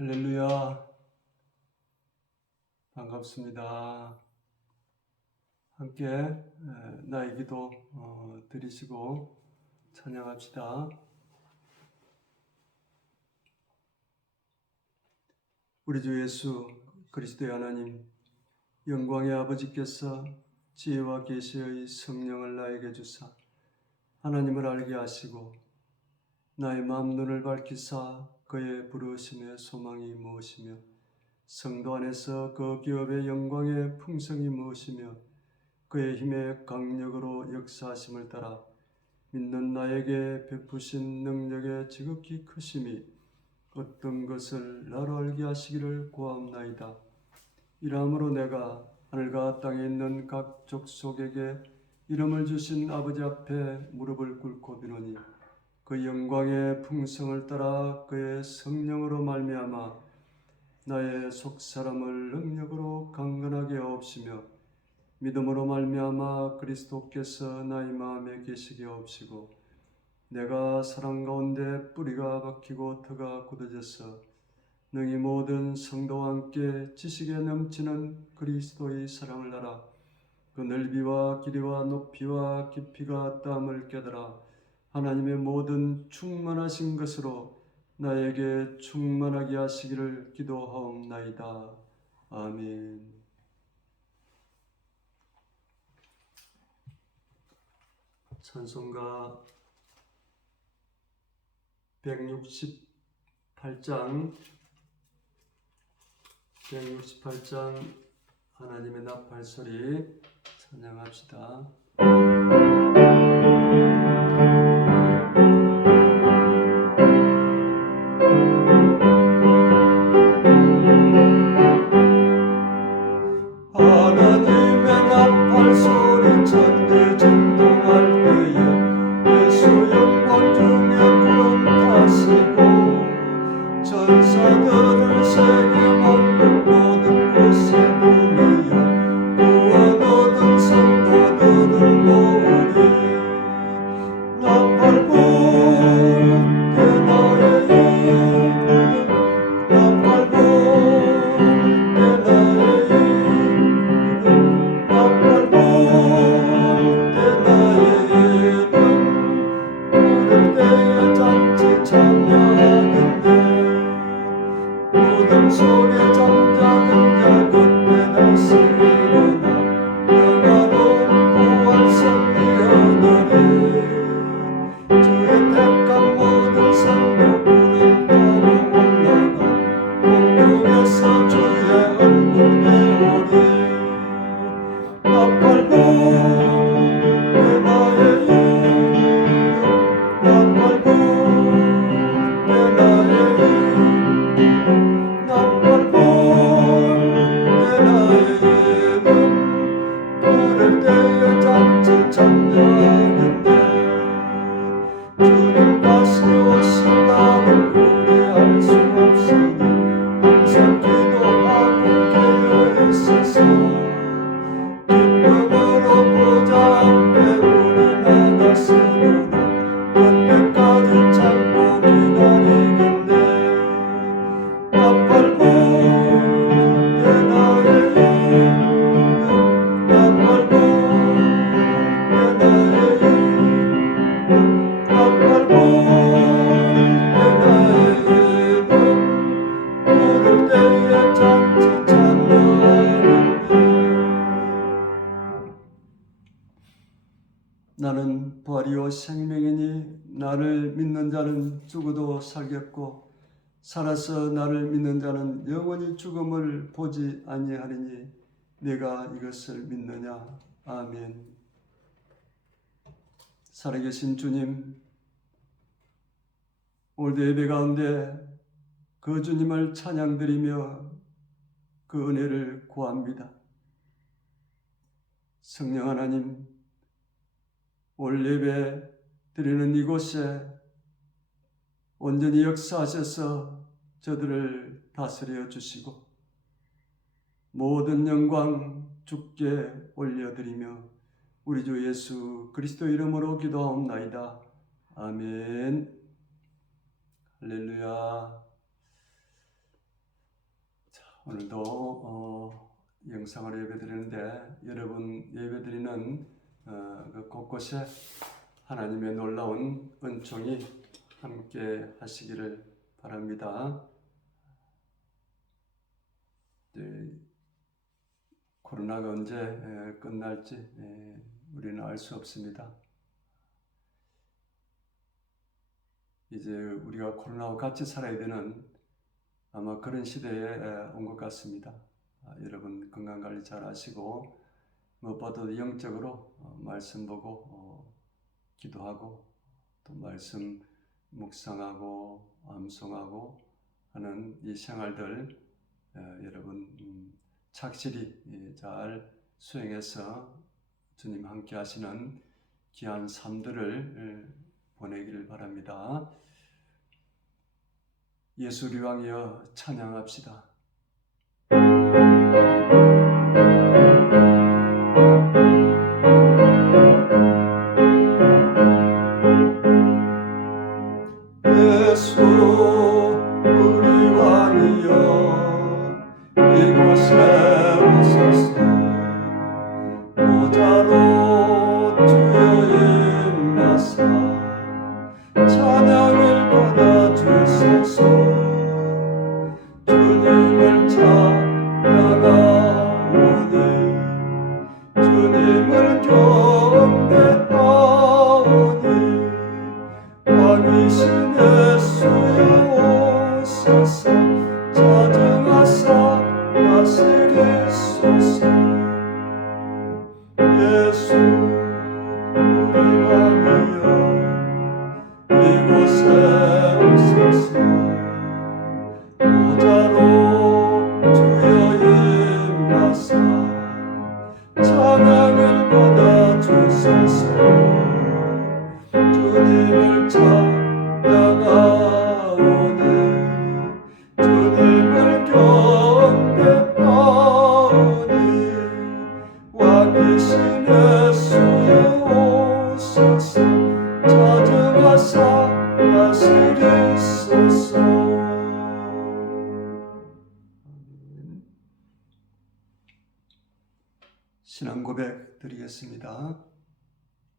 할렐루야, 반갑습니다. 함께 나의 기도 드리시고 찬양합시다. 우리 주 예수 그리스도의 하나님, 영광의 아버지께서 지혜와 계시의 성령을 나에게 주사 하나님을 알게 하시고 나의 마음 눈을 밝히사 그의 부르심의 소망이 무엇이며 성도 안에서 그 기업의 영광의 풍성이 무엇이며 그의 힘의 강력으로 역사하심을 따라 믿는 나에게 베푸신 능력의 지극히 크심이 어떤 것을 나로 알게 하시기를 구하옵나이다. 이러함으로 내가 하늘과 땅에 있는 각 족속에게 이름을 주신 아버지 앞에 무릎을 꿇고 비노니 그 영광의 풍성을 따라 그의 성령으로 말미암아 나의 속사람을 능력으로 강건하게 하옵시며 믿음으로 말미암아 그리스도께서 나의 마음에 계시게 하옵시고 내가 사랑 가운데 뿌리가 박히고 터가 굳어져서 능히 모든 성도와 함께 지식에 넘치는 그리스도의 사랑을 알아 그 넓이와 길이와 높이와 깊이가 땀을 깨달아 하나님의 모든 충만하신 것으로 나에게 충만하게 하시기를 기도하옵나이다. 아멘. 찬송가 168장 하나님의 나팔소리 찬양합시다. 하나님의 나팔소리 천대 진동할 때에 예수 영광 중에 구름 타시고 천사들을 세계 만국 모든 곳에 보내어 구원 얻은 성도들을 모으리 나팔 불 때 나의 이름 나팔 불 때 나의 나팔 불 때 나의 이름 부를 때에 잔치 참여하겠네 무덤 속에 잠자는 자 그때 다시 일어나 영화로운 부활 승리 얻으리 주의 택한 모든 성도 구름 타고 올라가 공중에서 주의 얼굴 배우리 나팔 불 때 나의 이름 나팔 불 때 나의 이름 나팔 불 때 나의 이름 부를 때에 잔치 참여하겠네 주님 다시 오신 날을 우려할 수 없으니 항상 기도하고 깨어 있으소 기쁨으로 보좌 앞에 우리 나갔으므로 그때까지 참고 기다리겠네 나팔 불 때 나의 이름 나팔 불 때 나의 이름 나팔 불 때 나의 이름 부를 때에 잔치 참여하겠네 나는 부활이요 생명이니 나를 믿는 자는 죽어도 살겠고 살아서 나를 믿는 자는 영원히 죽음을 보지 아니하리니 네가 이것을 믿느냐. 아멘. 살아계신 주님, 오늘도 예배 가운데 그 주님을 찬양드리며 그 은혜를 구합니다. 성령 하나님, 오늘 예배 드리는 이곳에 온전히 역사하셔서 저들을 다스려 주시고 모든 영광 주께 올려드리며 우리 주 예수 그리스도 이름으로 기도하옵나이다. 아멘. 할렐루야. 오늘도 영상으로 예배드리는데 여러분 예배드리는 그 곳곳에 하나님의 놀라운 은총이 함께 하시기를 바랍니다. 코로나가 언제 끝날지 우리는 알 수 없습니다. 이제 우리가 코로나와 같이 살아야 되는 아마 그런 시대에 온 것 같습니다. 여러분 건강관리 잘 하시고 무엇보다도 영적으로 말씀 보고 기도하고 또 말씀 묵상하고 암송하고 하는 이 생활들 여러분 착실히 잘 수행해서 주님 함께 하시는 귀한 삶들을 보내기를 바랍니다. 예수를 위하여 찬양합시다. 예수 우리 왕이여 이곳에 오소서. 보좌로 주여 임하사 찬양을 받아주소서. 주님을 찬양하오니 주님을 경배하오니 왕이신 예수여 오소서. 자정하사 다스리소서. 예수 우리 왕이여 이곳에 오소서. 보좌로 주여 임하사 찬양을 받아주소서. 주님을 찬양하오니 주님을 경배하오니 왕이신 예수여 오소서. 자정하사 다스리소서. 신앙 고백 드리겠습니다.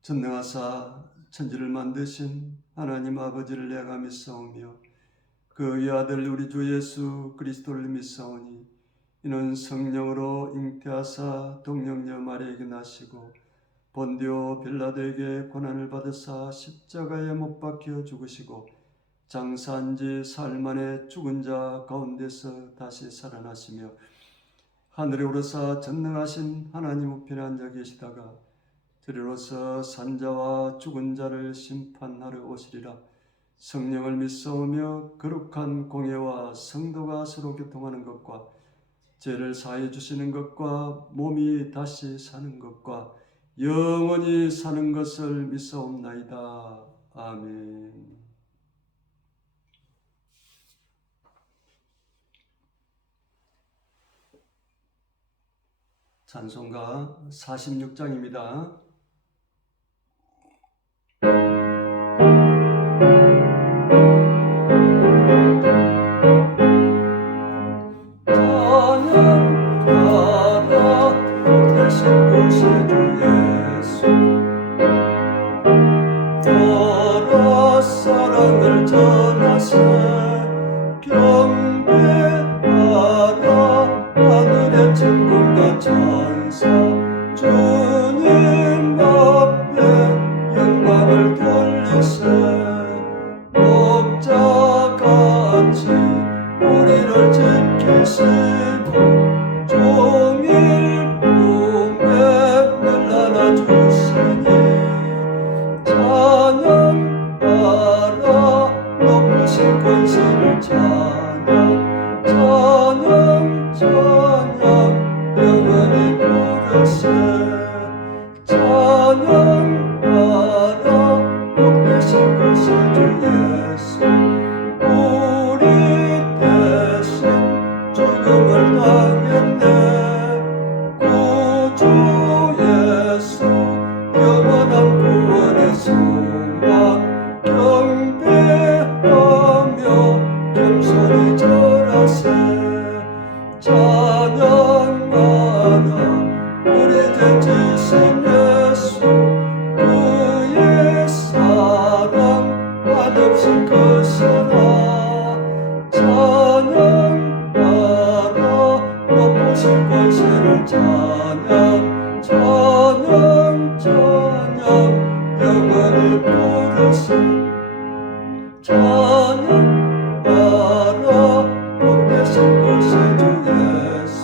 전능하사 천지를 만드신 하나님 아버지를 내가 믿사오며 그의 아들 우리 주 예수 그리스도를 믿사오니 이는 성령으로 잉태하사 동정녀 마리아에게 나시고 본디오 빌라도에게 고난을 받으사 십자가에 못 박혀 죽으시고 장사한 지 사흘 만에 죽은 자 가운데서 다시 살아나시며 하늘에 오르사 전능하신 하나님 우편에 앉아 계시다가 저리로서 산자와 죽은 자를 심판하러 오시리라. 성령을 믿사오며 거룩한 공예와 성도가 서로 교통하는 것과 죄를 사해 주시는 것과 몸이 다시 사는 것과 영원히 사는 것을 믿사옵나이다. 아멘. 찬송가 46장입니다. 사랑을 전하세 경배하라 하늘의 천군과 천사 주님 앞에 영광을 돌리세. 목자같이 우리를 지키시고 종일 품에 늘 안아주시니 찬양하라 높으신 권세를 찬양 찬양 찬양 영원히 부르세. 찬양하라 복되신 구세주 예수 우리 대신 죽음을 당했네. 구주 예수 영원한 구원의 소망 경배하며 겸손 것이라 찬양하라 높으신 권세를 찬양 찬양 영원히 부르세 찬양하라 복되신 곳에 주 예수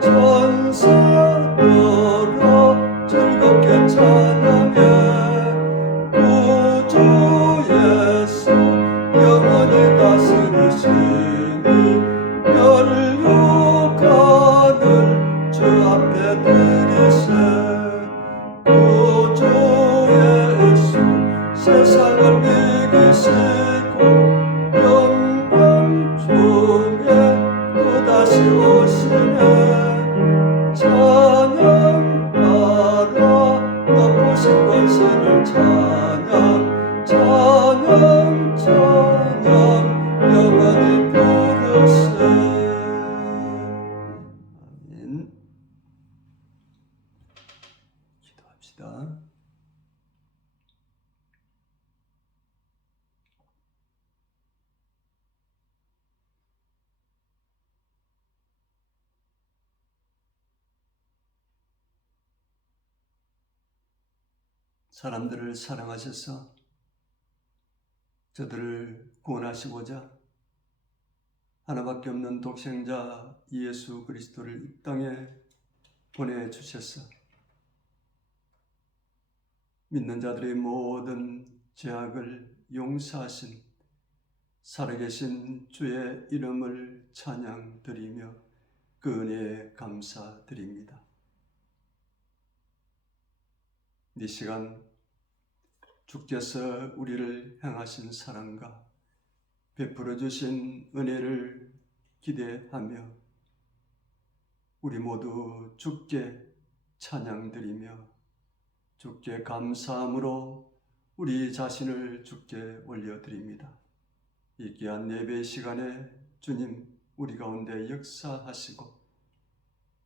천사들아 즐겁게 찬양해 구주 예수 영원히 다스리시니 멸류관을 주 앞에 드리세 구주 예수 세상을 이기시고 영광 중에 또다시 오시네 찬양하라 높으신 권세를 찬양 영원히 부르세 아멘. 기도합시다. 사람들을 사랑하셔서 저들을 구원하시고자 하나밖에 없는 독생자 예수 그리스도를 이 땅에 보내주셨어. 믿는 자들의 모든 죄악을 용서하신 살아계신 주의 이름을 찬양드리며 그 은혜에 감사드립니다. 이 시간 주께서 우리를 향하신 사랑과 베풀어 주신 은혜를 기대하며 우리 모두 주께 찬양드리며 주께 감사함으로 우리 자신을 주께 올려드립니다. 이 귀한 예배 시간에 주님 우리 가운데 역사하시고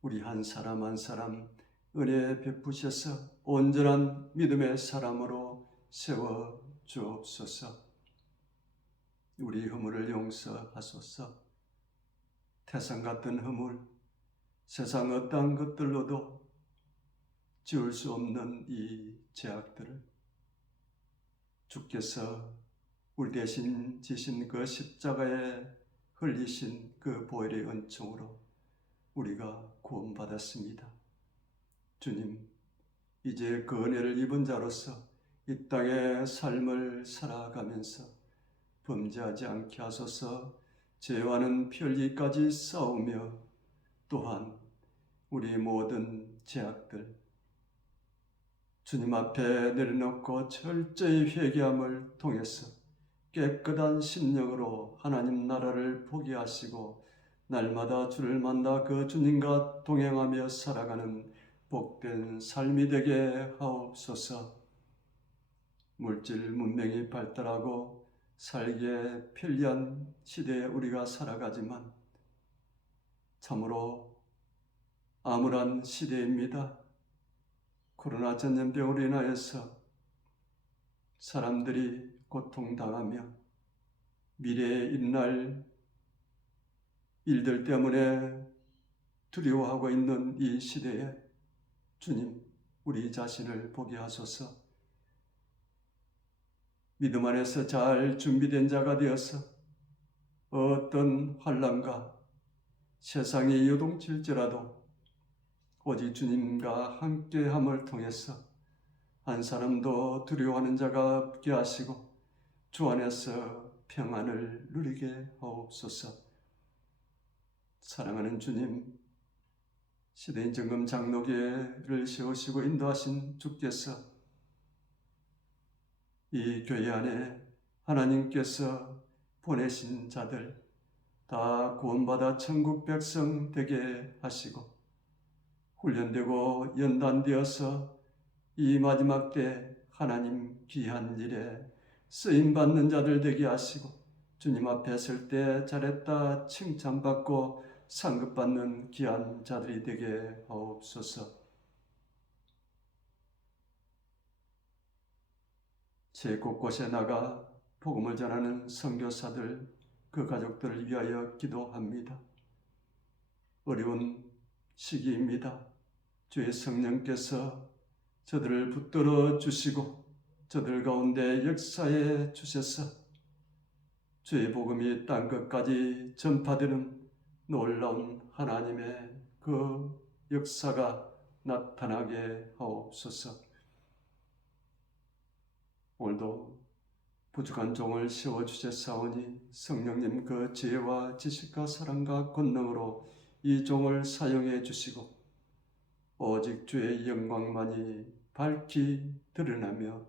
우리 한 사람 한 사람 은혜 베푸셔서 온전한 믿음의 사람으로 세워 주옵소서. 우리 허물을 용서하소서. 태산 같은 허물, 세상 어떠한 것들로도 지울 수 없는 이 죄악들을 주께서 우리 대신 지신 그 십자가에 흘리신 그 보혈의 은총으로 우리가 구원받았습니다. 주님, 이제 그 은혜를 입은 자로서 이 땅의 삶을 살아가면서 범죄하지 않게 하소서. 죄와는 편리까지 싸우며 또한 우리 모든 죄악들 주님 앞에 내려놓고 철저히 회개함을 통해서 깨끗한 심령으로 하나님 나라를 보게 하시고 날마다 주를 만나 그 주님과 동행하며 살아가는 복된 삶이 되게 하옵소서. 물질 문명이 발달하고 살기에 편리한 시대에 우리가 살아가지만 참으로 암울한 시대입니다. 코로나 전염병으로 인하여서 사람들이 고통당하며 미래에 일어날 일들 때문에 두려워하고 있는 이 시대에 주님, 우리 자신을 보게 하소서. 믿음 안에서 잘 준비된 자가 되어서 어떤 환난과 세상이 요동칠지라도 오직 주님과 함께함을 통해서 한 사람도 두려워하는 자가 없게 하시고 주 안에서 평안을 누리게 하옵소서. 사랑하는 주님, 시대인 정금 장로교회를 세우시고 인도하신 주께서 이 교회 안에 하나님께서 보내신 자들 다 구원받아 천국 백성 되게 하시고 훈련되고 연단되어서 이 마지막 때 하나님 귀한 일에 쓰임받는 자들 되게 하시고 주님 앞에 설 때 잘했다 칭찬받고 상급받는 귀한 자들이 되게 하옵소서. 제 곳곳에 나가 복음을 전하는 선교사들, 그 가족들을 위하여 기도합니다. 어려운 시기입니다. 주의 성령께서 저들을 붙들어 주시고 저들 가운데 역사해 주셔서 주의 복음이 땅끝까지 전파되는 놀라운 하나님의 그 역사가 나타나게 하옵소서. 오늘도 부족한 종을 세워주셨사오니 성령님 그 지혜와 지식과 사랑과 권능으로 이 종을 사용해 주시고 오직 주의 영광만이 밝히 드러나며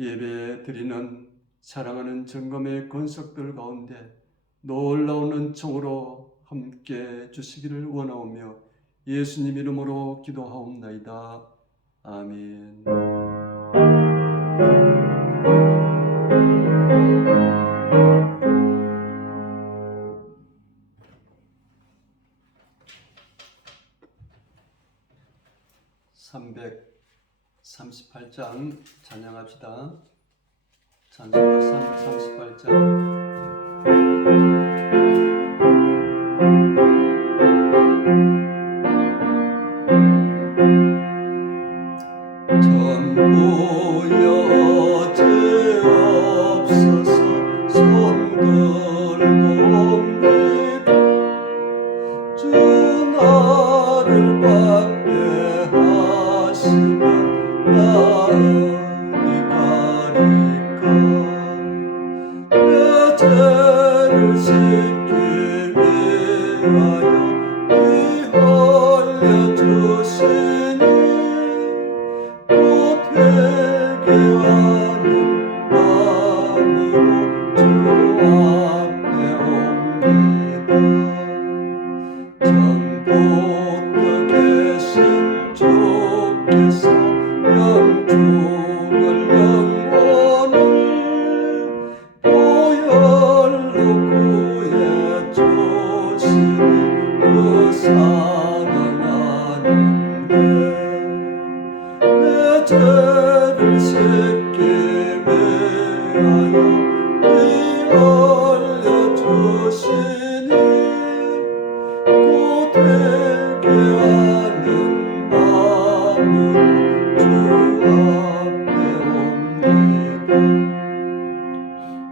예배 드리는 사랑하는 정금의 권속들 가운데 놀라운 은총으로 함께 주시기를 원하오며 예수님 이름으로 기도하옵나이다. 아멘. (338장) 찬양합시다. 찬송가 338장. 전보여 죄없어서 손 들고 옵니다. 주 나를 박대하시면 나 어디 가리까. 내 죄를 씻기 위하여 피 흘려주시니 곧 회개하는 마음으로 주 앞에 옵니다. 전부터 계신 주께서 영죽을 영혼을 보혈로 구해주시니 그 사랑하는데 내 죄를 씻기 위하여 피 흘려주시니 곧 회개하는 마음으로 주 앞에 옵니다.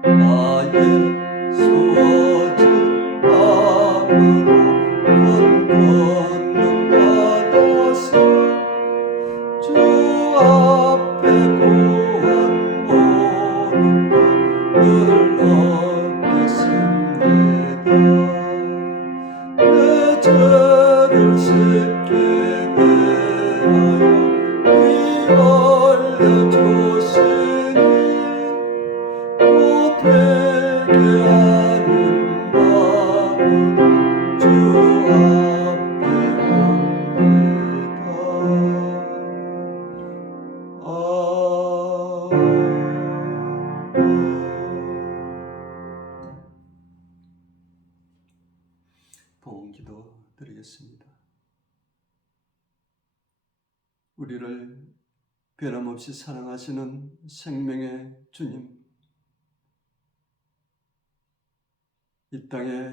나의 수어진 마음으로 큰 권능 받아서 주 앞에 구한 모든 것 늘 얻겠습니다. 내 죄를 씻기 위하여 피 흘려주시니 곧 회개하는 마음으로 주 앞에 옵니다. 봉기도 드리겠습니다. 우리를 변함없이 사랑하시는 생명의 주님, 이 땅에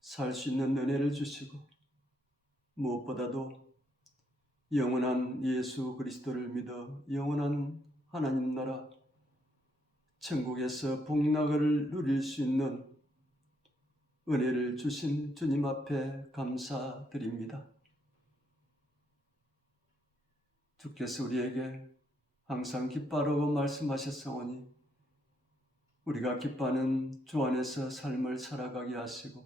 살 수 있는 은혜를 주시고 무엇보다도 영원한 예수 그리스도를 믿어 영원한 하나님 나라 천국에서 복락을 누릴 수 있는 은혜를 주신 주님 앞에 감사드립니다. 주께서 우리에게 항상 기뻐하라고 말씀하셨사오니 우리가 기뻐하는 주 안에서 삶을 살아가게 하시고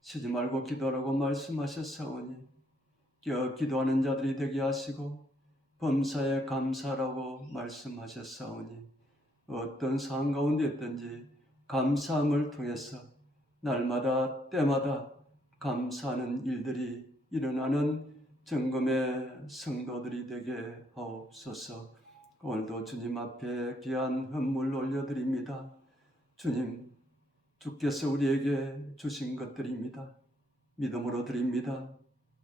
쉬지 말고 기도하라고 말씀하셨사오니 기도하는 자들이 되게 하시고 범사에 감사하라고 말씀하셨사오니 어떤 상황 가운데 있든지 감사함을 통해서 날마다 때마다 감사하는 일들이 일어나는 정금의 성도들이 되게 하옵소서. 오늘도 주님 앞에 귀한 헌물 올려드립니다. 주님, 주께서 우리에게 주신 것들입니다. 믿음으로 드립니다.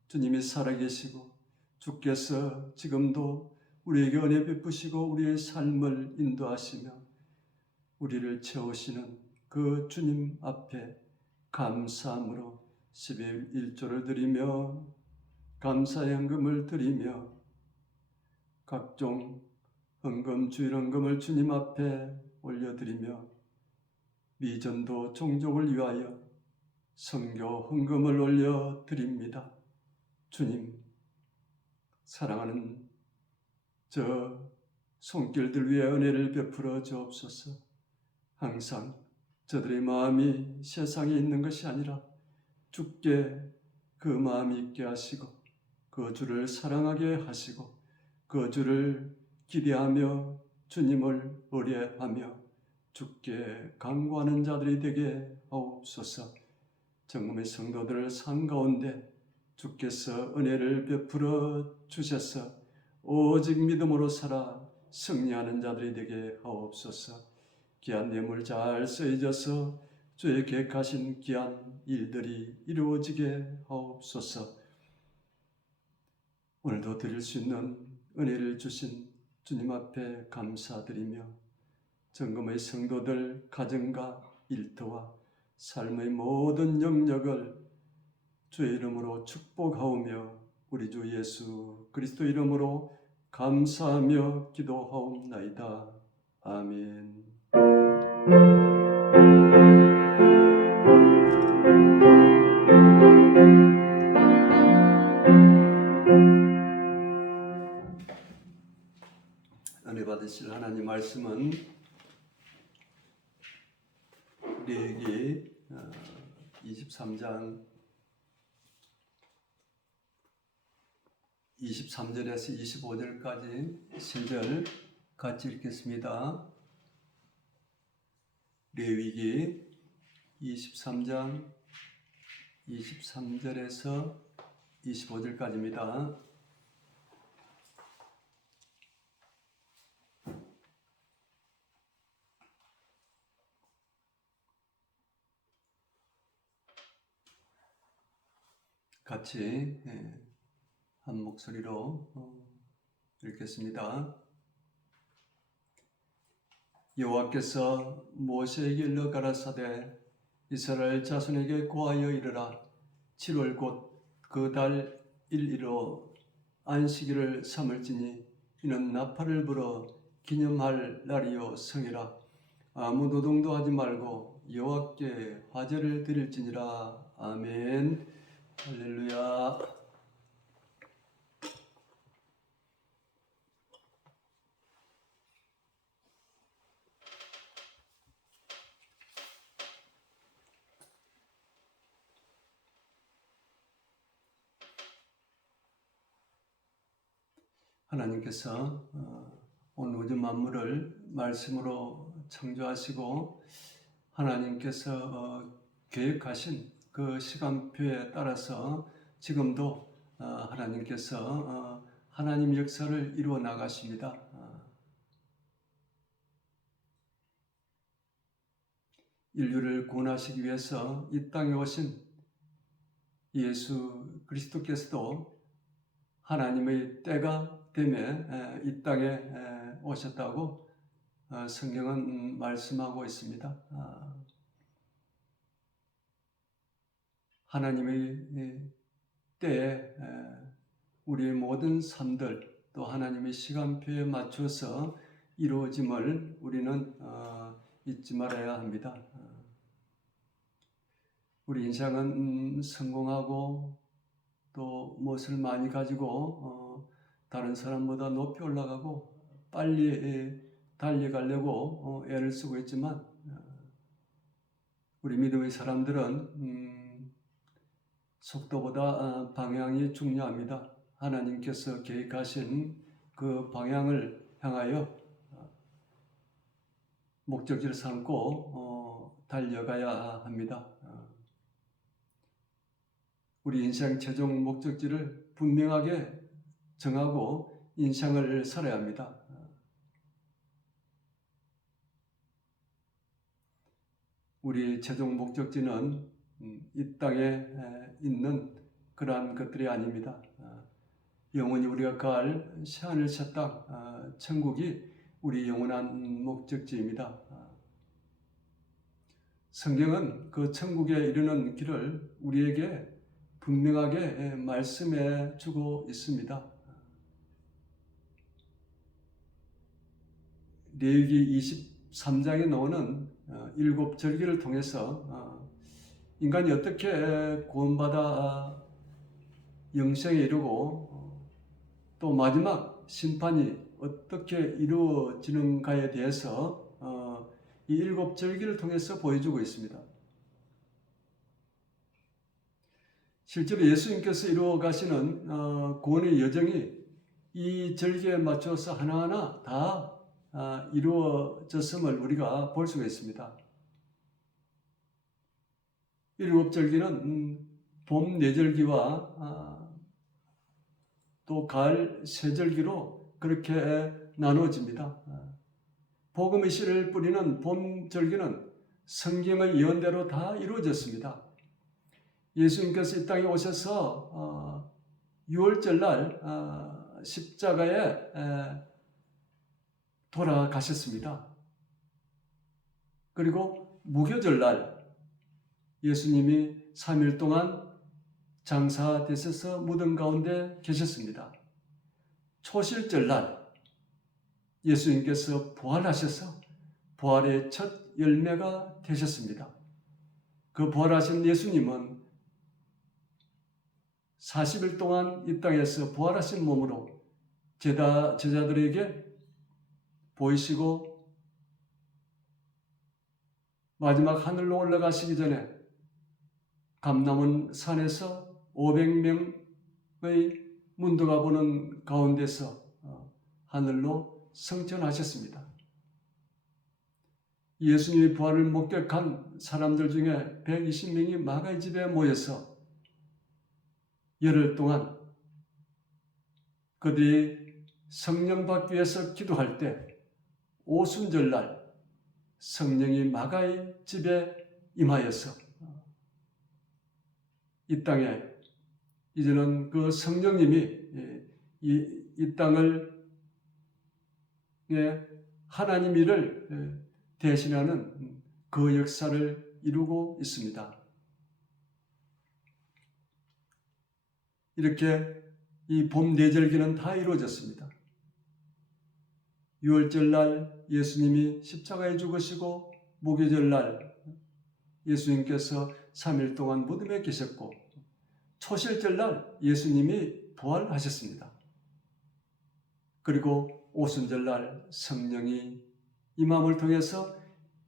주님이 살아계시고 주께서 지금도 우리에게 은혜 베푸시고 우리의 삶을 인도하시며 우리를 채우시는 그 주님 앞에 감사함으로 11조를 드리며 감사의 헌금을 드리며 각종 헌금, 주일헌금을 주님 앞에 올려드리며 미전도 종족을 위하여 선교 헌금을 올려드립니다. 주님, 사랑하는 저 손길들 위에 은혜를 베풀어 주옵소서. 항상 저들의 마음이 세상에 있는 것이 아니라 주께 그 마음이 있게 하시고 그 주를 사랑하게 하시고 그 주를 기대하며 주님을 의뢰하며 주께 간구하는 자들이 되게 하옵소서. 정금의 성도들 산 가운데 주께서 은혜를 베풀어 주셔서 오직 믿음으로 살아 승리하는 자들이 되게 하옵소서. 귀한 뇌물 잘 쓰여져서 주의 계획하신 귀한 일들이 이루어지게 하옵소서. 오늘도 드릴 수 있는 은혜를 주신 주님 앞에 감사드리며 정금의 성도들 가정과 일터와 삶의 모든 영역을 주의 이름으로 축복하오며 우리 주 예수 그리스도 이름으로 감사하며 기도하옵나이다. 아멘. 은혜 받으실 하나님 말씀은 레위기 23장 23절에서 25절까지 3절 같이 읽겠습니다. 레위기 23장 23절에서 25절까지입니다. 같이 한 목소리로 읽겠습니다. 여호와께서 모세에게 일러 가라사대 이스라엘 자손에게 고하여 이르라. 7월 곧 그 달 1일로 안식일을 삼을지니 이는 나팔을 불어 기념할 날이요 성이라. 아무 노동도 하지 말고 여호와께 화제를 드릴지니라. 아멘. 할렐루야. 하나님께서 온 우주 만물을 말씀으로 창조하시고 하나님께서 계획하신 그 시간표에 따라서 지금도 하나님께서 하나님 역사를 이루어 나가십니다. 인류를 구원하시기 위해서 이 땅에 오신 예수 그리스도께서도 하나님의 때가 되매 이 땅에 오셨다고 성경은 말씀하고 있습니다. 하나님의 때에 우리의 모든 삶들 또 하나님의 시간표에 맞춰서 이루어짐을 우리는 잊지 말아야 합니다. 우리 인생은 성공하고 또 무엇을 많이 가지고 다른 사람보다 높이 올라가고 빨리 달려가려고 애를 쓰고 있지만 우리 믿음의 사람들은 속도보다 방향이 중요합니다. 하나님께서 계획하신 그 방향을 향하여 목적지를 삼고 달려가야 합니다. 우리 인생 최종 목적지를 분명하게 정하고 인생을 살아야 합니다. 우리 최종 목적지는 이 땅에 있는 그러한 것들이 아닙니다. 영원히 우리가 갈 새하늘 새 땅, 천국이 우리 영원한 목적지입니다. 성경은 그 천국에 이르는 길을 우리에게 분명하게 말씀해 주고 있습니다. 레위기 23장에 나오는 7절기를 통해서 인간이 어떻게 구원받아 영생에 이르고 또 마지막 심판이 어떻게 이루어지는가에 대해서 이 7절기를 통해서 보여주고 있습니다. 실제로 예수님께서 이루어 가시는 구원의 여정이 이 절기에 맞춰서 하나하나 다 이루어졌음을 우리가 볼 수가 있습니다. 7절기는 봄 4절기와 또 가을 3절기로 그렇게 나누어집니다. 복음의 씨를 뿌리는 봄 절기는 성경의 예언대로 다 이루어졌습니다. 예수님께서 이 땅에 오셔서 6월절 날 십자가에 돌아가셨습니다. 그리고 무교절 날 예수님이 3일 동안 장사되셔서 무덤 가운데 계셨습니다. 초실절 날 예수님께서 부활하셔서 부활의 첫 열매가 되셨습니다. 그 부활하신 예수님은 40일 동안 이 땅에서 부활하신 몸으로 제자들에게 보이시고 마지막 하늘로 올라가시기 전에 감람원 산에서 500명의 문도가 보는 가운데서 하늘로 승천하셨습니다. 예수님의 부활을 목격한 사람들 중에 120명이 마가의 집에 모여서 열흘 동안 그들이 성령 받기 위해서 기도할 때 오순절날 성령이 마가의 집에 임하여서 이 땅에 이제는 그 성령님이 이 땅을 하나님 일을 대신하는 그 역사를 이루고 있습니다. 이렇게 이 봄 4절기는 다 이루어졌습니다. 6월절 날 예수님이 십자가에 죽으시고 무교절 날 예수님께서 3일 동안 무덤에 계셨고 초실절 날 예수님이 부활하셨습니다. 그리고 오순절 날 성령이 임함을 통해서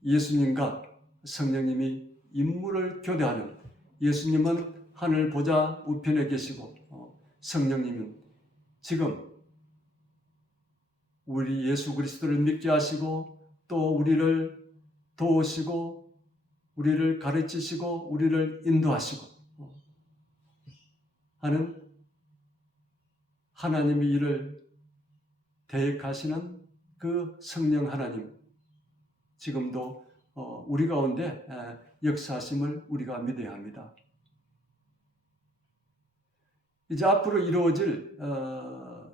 예수님과 성령님이 임무를 교대하는, 예수님은 하늘 보좌 우편에 계시고 성령님은 지금 우리 예수 그리스도를 믿게 하시고 또 우리를 도우시고 우리를 가르치시고 우리를 인도하시고 하는 하나님의 일을 대행하시는 그 성령 하나님, 지금도 우리 가운데 역사하심을 우리가 믿어야 합니다. 이제 앞으로 이루어질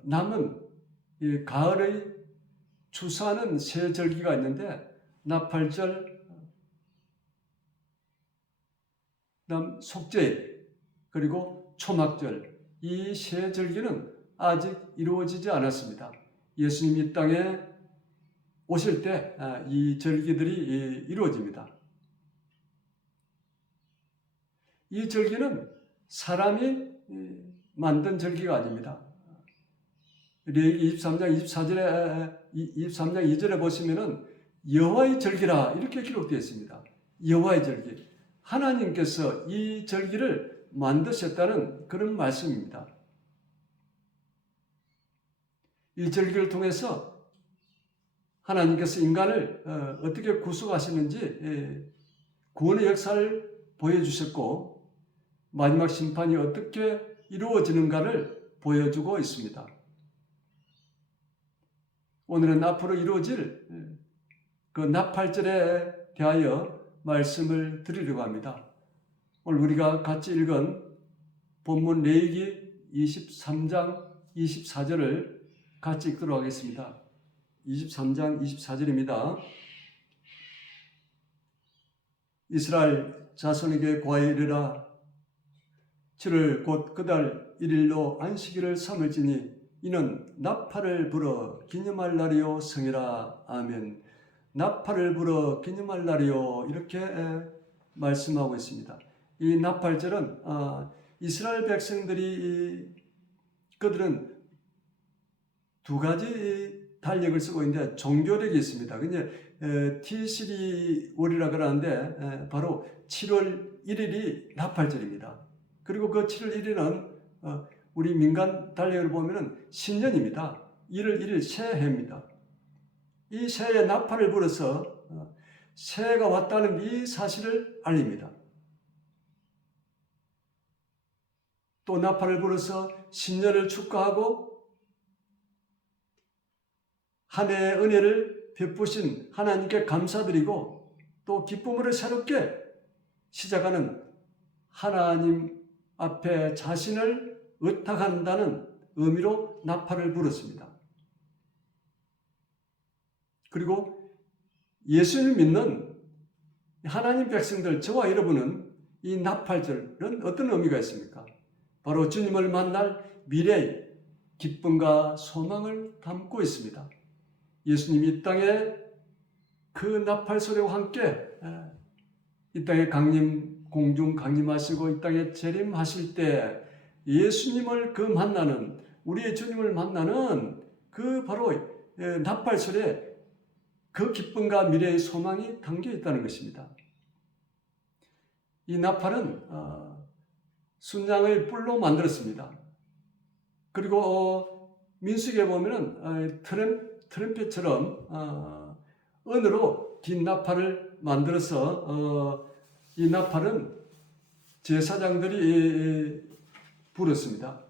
남은 이 가을의 추수하는 세 절기가 있는데 나팔절, 그다음 속죄일, 그리고 초막절, 이 세 절기는 아직 이루어지지 않았습니다. 예수님이 이 땅에 오실 때 이 절기들이 이루어집니다. 이 절기는 사람이 만든 절기가 아닙니다. 레위기 23장 2절에 보시면은 여호와의 절기라 이렇게 기록되어 있습니다. 여호와의 절기. 하나님께서 이 절기를 만드셨다는 그런 말씀입니다. 이 절기를 통해서 하나님께서 인간을 어떻게 구속하시는지 구원의 역사를 보여주셨고 마지막 심판이 어떻게 이루어지는가를 보여주고 있습니다. 오늘은 앞으로 이루어질 그 나팔절에 대하여 말씀을 드리려고 합니다. 오늘 우리가 같이 읽은 본문 레위기 23장 24절을 같이 읽도록 하겠습니다. 23장 24절입니다. 이스라엘 자손에게 고하여 이르라. 7월 곧 그달 1일로 안식일을 삼을지니 이는 나팔을 불어 기념할 날이요 성이라. 아멘. 나팔을 불어 기념할 날이요, 이렇게 말씀하고 있습니다. 이 나팔절은 이스라엘 백성들이 그들은 두 가지 달력을 쓰고 있는데 종교력이 있습니다. 근데 티시리월이라 그러는데 바로 7월 1일이 나팔절입니다. 그리고 그 7월 1일은 우리 민간 달력을 보면은 신년입니다. 1월 1일 새해입니다. 이 새해에 나팔을 불어서 새해가 왔다는 이 사실을 알립니다. 또 나팔을 불어서 신년을 축하하고 한 해의 은혜를 베푸신 하나님께 감사드리고 또 기쁨으로 새롭게 시작하는 하나님 앞에 자신을 의탁한다는 의미로 나팔을 불었습니다. 그리고 예수를 믿는 하나님 백성들, 저와 여러분은 이 나팔절은 어떤 의미가 있습니까? 바로 주님을 만날 미래의 기쁨과 소망을 담고 있습니다. 예수님이 이 땅에 그 나팔 소리와 함께 이 땅에 공중 강림하시고 이 땅에 재림하실 때 예수님을 만나는, 우리의 주님을 만나는 그 바로 나팔 소리에 그 기쁨과 미래의 소망이 담겨 있다는 것입니다. 이 나팔은 순양의 뿔로 만들었습니다. 그리고 민수기에 보면은 트럼펫처럼 은으로 긴 나팔을 만들어서 이 나팔은 제사장들이 불었습니다.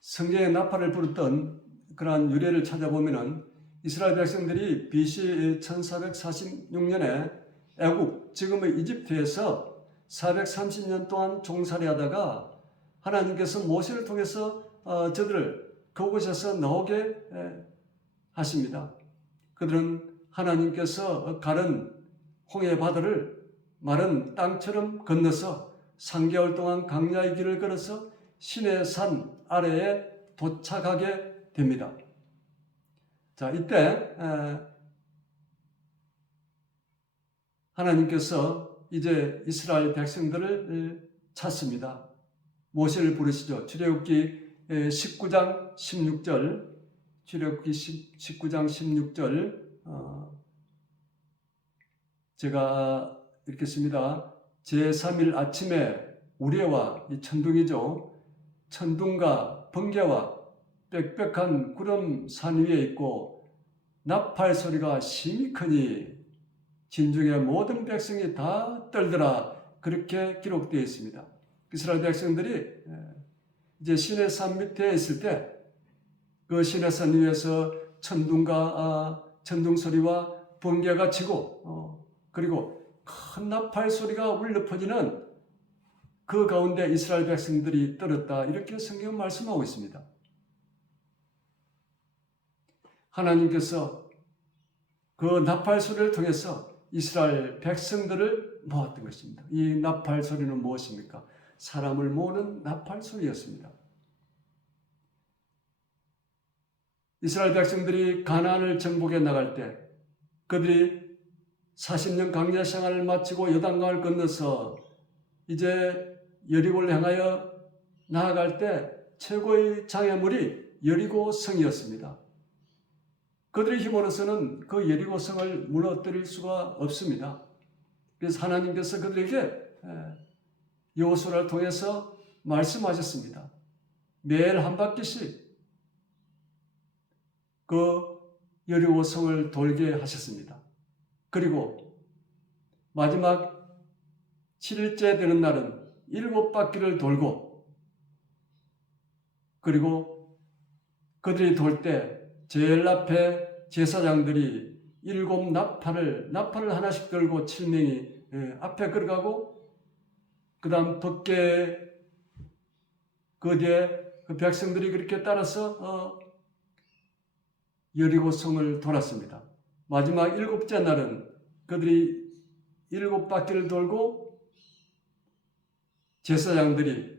성경에 나팔을 불었던 그러한 유래를 찾아보면은 이스라엘 백성들이 BC 1446년에 애굽, 지금의 이집트에서 430년 동안 종살이하다가 하나님께서 모세를 통해서 저들을 그곳에서 나오게 하십니다. 그들은 하나님께서 가른 홍해 바다를 마른 땅처럼 건너서 3개월 동안 광야의 길을 걸어서 시내 산 아래에 도착하게 됩니다. 자, 이때 하나님께서 이제 이스라엘 백성들을 찾습니다. 모세를 부르시죠. 출애굽기 19장 16절, 출애굽기 19장 16절 제가 읽겠습니다. 제3일 아침에 우레와, 이 천둥이죠. 천둥과 번개와 빽빽한 구름 산 위에 있고 나팔 소리가 심히 크니 진중의 모든 백성이 다 떨더라. 그렇게 기록되어 있습니다. 이스라엘 백성들이 이제 시내산 밑에 있을 때 그 시내산 위에서 천둥 소리와 번개가 치고 그리고 큰 나팔 소리가 울려 퍼지는 그 가운데 이스라엘 백성들이 떨었다. 이렇게 성경은 말씀하고 있습니다. 하나님께서 그 나팔 소리를 통해서 이스라엘 백성들을 모았던 것입니다. 이 나팔 소리는 무엇입니까? 사람을 모으는 나팔 소리였습니다. 이스라엘 백성들이 가나안을 정복해 나갈 때 그들이 40년 광야 생활을 마치고 요단강을 건너서 이제 여리고를 향하여 나아갈 때 최고의 장애물이 여리고 성이었습니다. 그들의 힘으로서는 그 여리고 성을 무너뜨릴 수가 없습니다. 그래서 하나님께서 그들에게 여호수아를 통해서 말씀하셨습니다. 매일 한 바퀴씩 그 여리고 성을 돌게 하셨습니다. 그리고 마지막 7일째 되는 날은 7바퀴를 돌고, 그리고 그들이 돌 때 제일 앞에 제사장들이 7 나팔을 하나씩 들고 7명이 앞에 걸어가고, 그 다음 덮개 그 뒤에 그 백성들이 그렇게 따라서 여리고성을 돌았습니다. 마지막 7째 날은 그들이 7바퀴를 돌고 제사장들이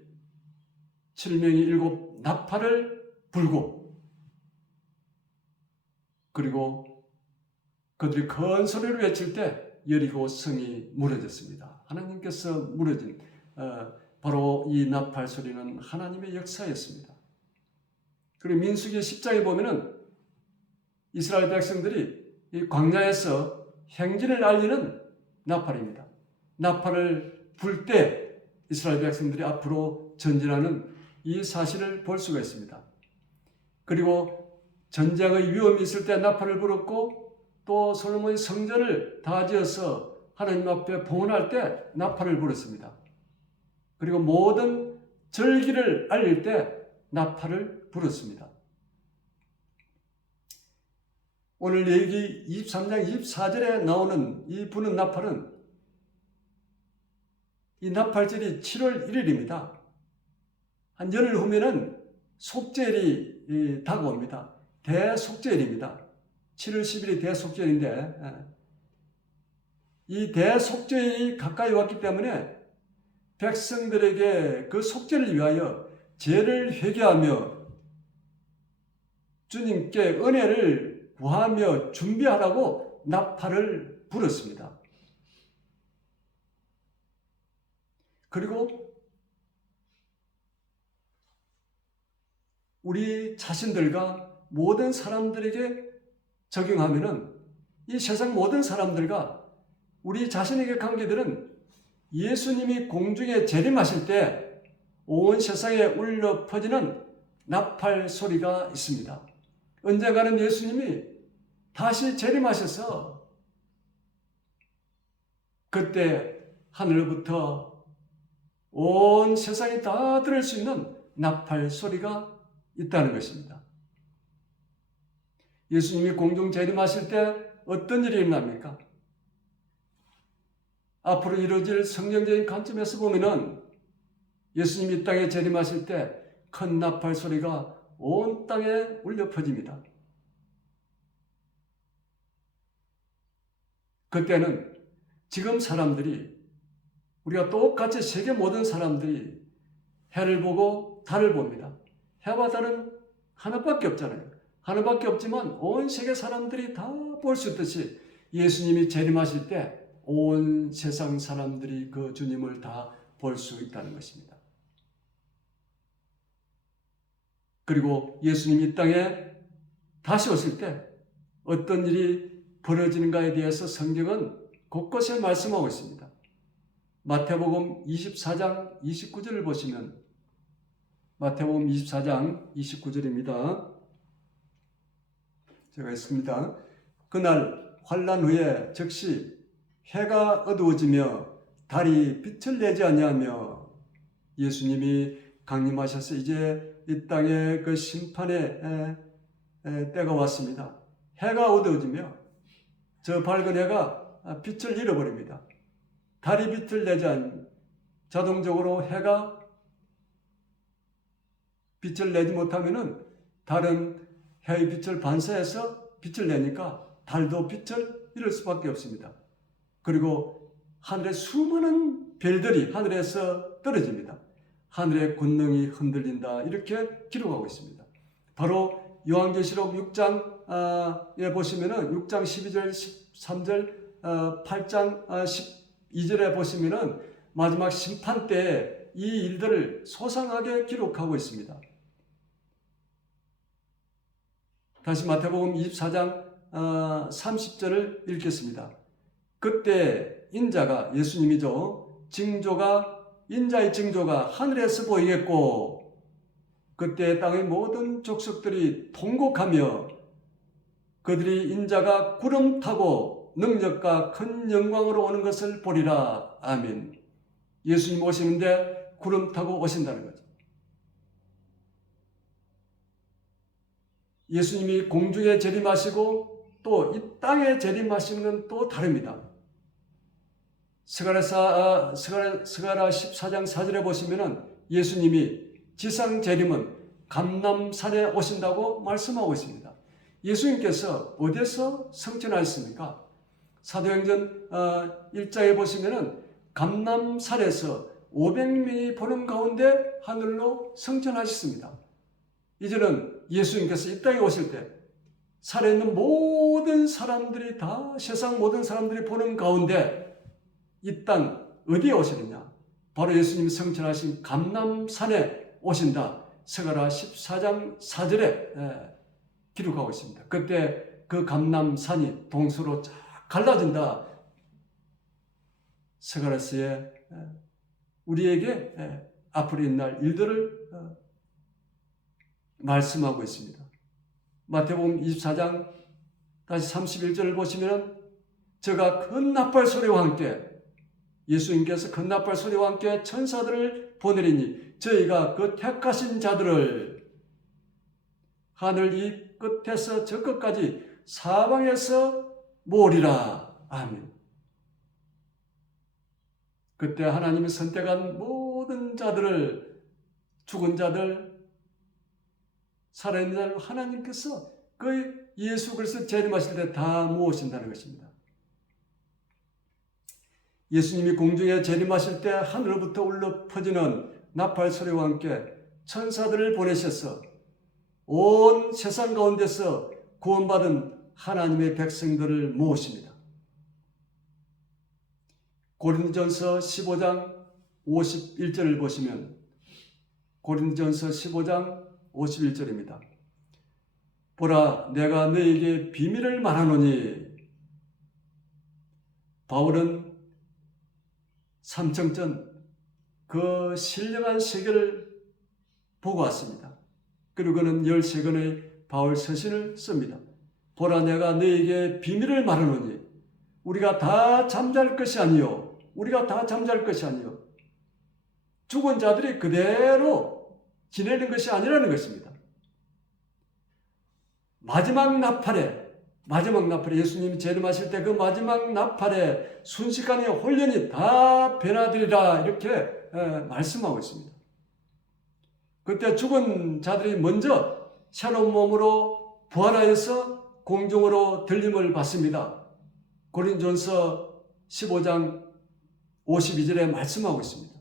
7명이 7 나팔을 불고, 그리고 그들이 큰 소리를 외칠 때 여리고 성이 무너졌습니다. 하나님께서 무너진 바로 이 나팔 소리는 하나님의 역사였습니다. 그리고 민수기 10장에 보면은 이스라엘 백성들이 이 광야에서 행진을 알리는 나팔입니다. 나팔을 불 때 이스라엘 백성들이 앞으로 전진하는 이 사실을 볼 수가 있습니다. 그리고 전쟁의 위험이 있을 때 나팔을 불었고, 또 솔로몬이 성전을 다 지어서 하나님 앞에 봉헌할 때 나팔을 불었습니다. 그리고 모든 절기를 알릴 때 나팔을 불었습니다. 오늘 얘기 23장 24절에 나오는 이 부는 나팔은, 이 나팔절이 7월 1일입니다. 한 열흘 후면은 속죄일이 다가옵니다. 대속죄일입니다. 7월 10일이 대속죄일인데, 이 대속죄일이 가까이 왔기 때문에 백성들에게 그 속죄를 위하여 죄를 회개하며 주님께 은혜를 구하며 준비하라고 나팔을 불었습니다. 그리고 우리 자신들과 모든 사람들에게 적용하면은, 이 세상 모든 사람들과 우리 자신에게 관계들은 예수님이 공중에 재림하실 때 온 세상에 울려 퍼지는 나팔 소리가 있습니다. 언젠가는 예수님이 다시 재림하셔서 그때 하늘부터 온 세상이 다 들을 수 있는 나팔 소리가 있다는 것입니다. 예수님이 공중 재림하실 때 어떤 일이 일어납니까? 앞으로 이루어질 성경적인 관점에서 보면은 예수님이 이 땅에 재림하실 때 큰 나팔 소리가 온 땅에 울려 퍼집니다. 그때는 지금 사람들이, 우리가 똑같이 세계 모든 사람들이 해를 보고 달을 봅니다. 해와 달은 하나밖에 없잖아요. 하나밖에 없지만 온 세계 사람들이 다 볼 수 있듯이 예수님이 재림하실 때 온 세상 사람들이 그 주님을 다 볼 수 있다는 것입니다. 그리고 예수님이 이 땅에 다시 오실 때 어떤 일이 벌어지는가에 대해서 성경은 곳곳에 말씀하고 있습니다. 마태복음 24장 29절을 보시면, 마태복음 24장 29절입니다. 제가 읽습니다. 그날 환난 후에 즉시 해가 어두워지며 달이 빛을 내지 아니하며, 예수님이 강림하셔서 이제 이 땅의 그 심판의 때가 왔습니다. 해가 어두워지며 저 밝은 해가 빛을 잃어버립니다. 달이 빛을 내지 않으면 자동적으로 해가 빛을 내지 못하면은 달은 해의 빛을 반사해서 빛을 내니까 달도 빛을 잃을 수밖에 없습니다. 그리고 하늘의 수많은 별들이 하늘에서 떨어집니다. 하늘의 권능이 흔들린다, 이렇게 기록하고 있습니다. 바로 요한계시록 6장에 보시면은 6장 12절, 13절, 8장 12절에 보시면은 마지막 심판 때 이 일들을 소상하게 기록하고 있습니다. 다시 마태복음 24장 30절을 읽겠습니다. 그때 인자가, 예수님이죠, 인자의 징조가 하늘에서 보이겠고, 그때 땅의 모든 족속들이 통곡하며 그들이 인자가 구름 타고 능력과 큰 영광으로 오는 것을 보리라. 아멘. 예수님 오시는데 구름 타고 오신다는 거죠. 예수님이 공중에 재림하시고 또 이 땅에 재림하시는 건 또 다릅니다. 스가랴 14장 4절에 보시면은 예수님이 지상 재림은 감람산에 오신다고 말씀하고 있습니다. 예수님께서 어디에서 성천하셨습니까? 사도행전 1장에 보시면은 감람산에서 500명이 보는 가운데 하늘로 성천하셨습니다. 이제는 예수님께서 이 땅에 오실 때 살에 있는 모든 사람들이 다 세상 모든 사람들이 보는 가운데 이 땅 어디에 오시느냐? 바로 예수님이 성천하신 감람산에 오신다. 스가랴 14장 4절에 기록하고 있습니다. 그때 그 감람산이 동서로 쫙 갈라진다. 스가랴서에 우리에게 앞으로 있는 일들을 말씀하고 있습니다. 마태복음 24장 다시 31절을 보시면 저가 큰 나팔 소리와 함께 예수님께서 큰 나팔 소리와 함께 천사들을 보내리니 저희가 그 택하신 자들을 하늘 이 끝에서 저 끝까지 사방에서 모으리라. 아멘. 그때 하나님이 선택한 모든 자들을, 죽은 자들, 살아있는 자를 하나님께서 그 예수 그리스도 재림하실 때 다 모으신다는 것입니다. 예수님이 공중에 재림하실 때 하늘로부터 울려 퍼지는 나팔 소리와 함께 천사들을 보내셔서 온 세상 가운데서 구원받은 하나님의 백성들을 모으십니다. 고린도전서 15장 51절을 보시면 고린도전서 15장 51절입니다. 보라, 내가 너에게 비밀을 말하노니. 바울은 삼청전 그 신령한 세계를 보고 왔습니다. 그리고 그는 13권의 바울 서신을 씁니다. 보라, 내가 너에게 비밀을 말하노니. 우리가 다 잠잘 것이 아니요. 우리가 다 잠잘 것이 아니요. 죽은 자들이 그대로 지내는 것이 아니라는 것입니다. 마지막 나팔에 예수님이 재림하실 때 그 마지막 나팔에 순식간에 홀연히 다 변화되리라 이렇게 말씀하고 있습니다. 그때 죽은 자들이 먼저 새로운 몸으로 부활하여서 공중으로 들림을 받습니다. 고린도전서 15장 52절에 말씀하고 있습니다.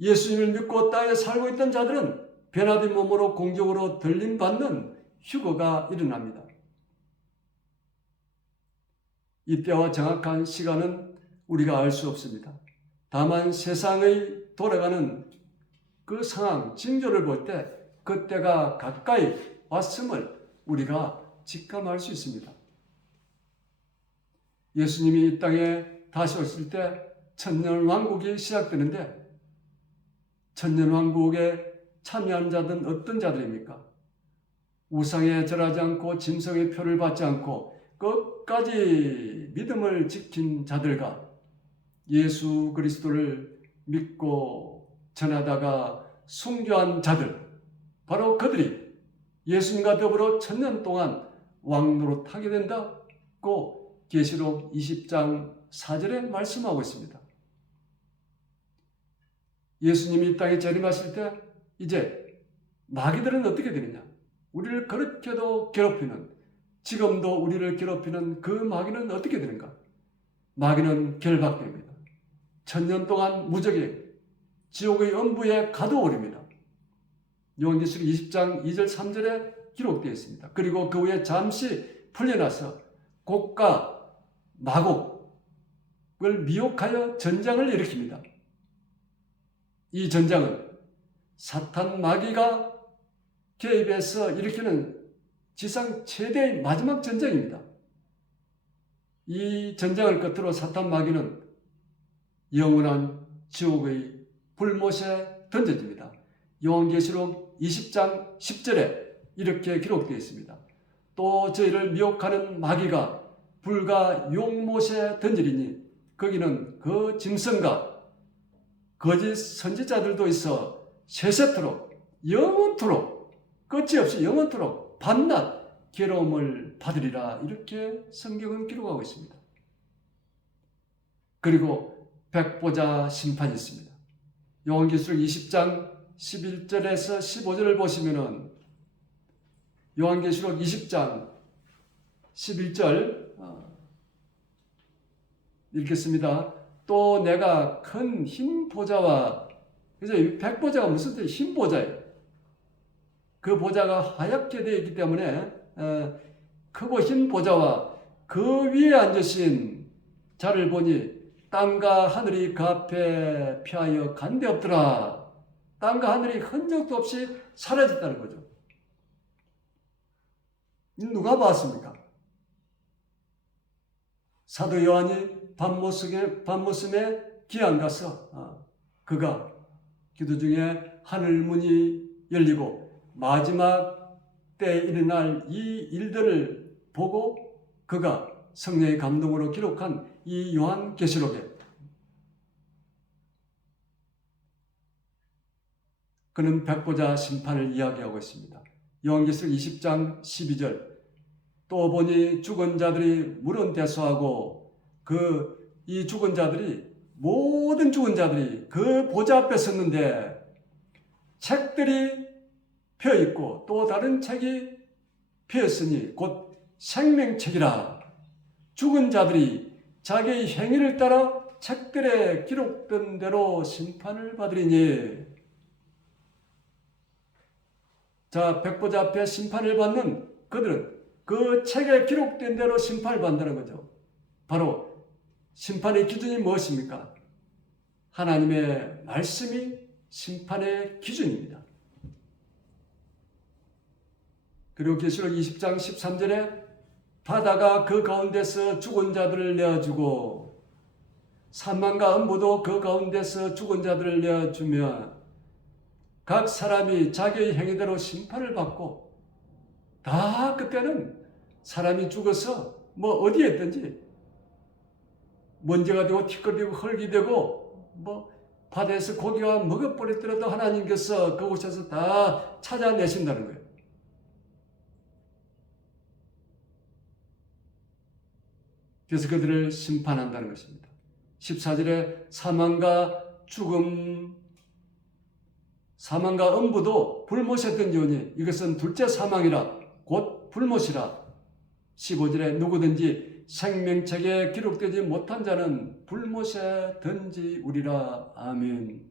예수님을 믿고 땅에 살고 있던 자들은 변화된 몸으로 공중으로 들림받는 휴거가 일어납니다. 이때와 정확한 시간은 우리가 알 수 없습니다. 다만 세상의 돌아가는 그 상황, 징조를 볼 때 그때가 가까이 왔음을 우리가 직감할 수 있습니다. 예수님이 이 땅에 다시 오실 때 천년왕국이 시작되는데 천년왕국에 참여한 자들은 어떤 자들입니까? 우상에 절하지 않고 짐승의 표를 받지 않고 끝까지 믿음을 지킨 자들과 예수 그리스도를 믿고 전하다가 순교한 자들, 바로 그들이 예수님과 더불어 천년 동안 왕노릇하게 된다고 계시록 20장 4절에 말씀하고 있습니다. 예수님이 이 땅에 재림하실 때 이제 마귀들은 어떻게 되느냐? 우리를 그렇게도 괴롭히는, 지금도 우리를 괴롭히는 그 마귀는 어떻게 되는가? 마귀는 결박됩니다. 천년 동안 무적의 지옥의 음부에 가두어버립니다. 요한계시록 20장 2절 3절에 기록되어 있습니다. 그리고 그 후에 잠시 풀려나서 곡과 마곡을 미혹하여 전장을 일으킵니다. 이 전장은 사탄 마귀가 개입해서 일으키는 지상 최대의 마지막 전쟁입니다. 이 전쟁을 끝으로 사탄 마귀는 영원한 지옥의 불못에 던져집니다. 요한계시록 20장 10절에 이렇게 기록되어 있습니다. 또 저희를 미혹하는 마귀가 불과 용못에 던지리니 거기는 그 짐승과 거짓 선지자들도 있어 세세토록 영원토록 끝이 없이 영원토록 밤낮 괴로움을 받으리라 이렇게 성경은 기록하고 있습니다. 그리고 백보자 심판이 있습니다. 요한계시록 20장 11절에서 15절을 보시면은 요한계시록 20장 11절 읽겠습니다. 또 내가 큰 흰 보좌와, 그래서 백보좌가 무슨 뜻이에요? 흰 보좌예요. 그 보좌가 하얗게 되어 있기 때문에 크고 흰 보좌와 그 위에 앉으신 자를 보니 땅과 하늘이 그 앞에 피하여 간데 없더라. 땅과 하늘이 흔적도 없이 사라졌다는 거죠. 누가 봤습니까? 사도 요한이 밤모습에 기안 가서 그가 기도 중에 하늘 문이 열리고 마지막 때에 일어날 이 일들을 보고 그가 성령의 감동으로 기록한 이 요한계시록에 그는 백보자 심판을 이야기하고 있습니다. 요한계시록 20장 12절 또 보니 죽은 자들이 물은 대수하고 이 죽은 자들이 모든 죽은 자들이 그 보좌 앞에 섰는데 책들이 펴 있고 또 다른 책이 펴있으니 곧 생명책이라. 죽은 자들이 자기의 행위를 따라 책들에 기록된 대로 심판을 받으리니. 자, 백보자 앞에 심판을 받는 그들은 그 책에 기록된 대로 심판을 받는다는 거죠. 바로 심판의 기준이 무엇입니까? 하나님의 말씀이 심판의 기준입니다. 그리고 계시록 20장 13절에 바다가 그 가운데서 죽은 자들을 내어주고 사망과 음부도 그 가운데서 죽은 자들을 내어주며 각 사람이 자기의 행위대로 심판을 받고 다 그때는 사람이 죽어서 뭐 어디에 있든지 먼지가 되고 티끌되고 흙이 되고 뭐 바다에서 고기가 먹어버렸더라도 하나님께서 그곳에서 다 찾아내신다는 거예요. 그래서 그들을 심판한다는 것입니다. 14절에 사망과 죽음, 사망과 음부도 불못에 던지오니 이것은 둘째 사망이라 곧 불못이라. 15절에 누구든지 생명책에 기록되지 못한 자는 불못에 던지우리라. 아멘.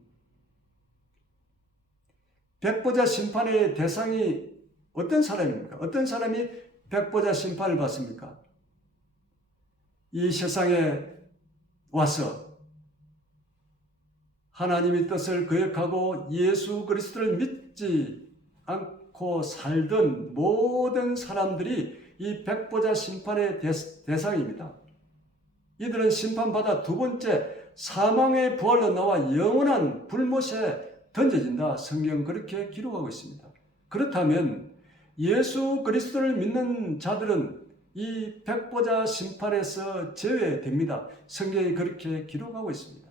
백보자 심판의 대상이 어떤 사람입니까? 어떤 사람이 백보자 심판을 받습니까? 이 세상에 와서 하나님의 뜻을 거역하고 예수 그리스도를 믿지 않고 살던 모든 사람들이 이 백보자 심판의 대상입니다. 이들은 심판받아 두 번째 사망의 부활로 나와 영원한 불못에 던져진다. 성경 그렇게 기록하고 있습니다. 그렇다면 예수 그리스도를 믿는 자들은 이 백보자 심판에서 제외됩니다. 성경이 그렇게 기록하고 있습니다.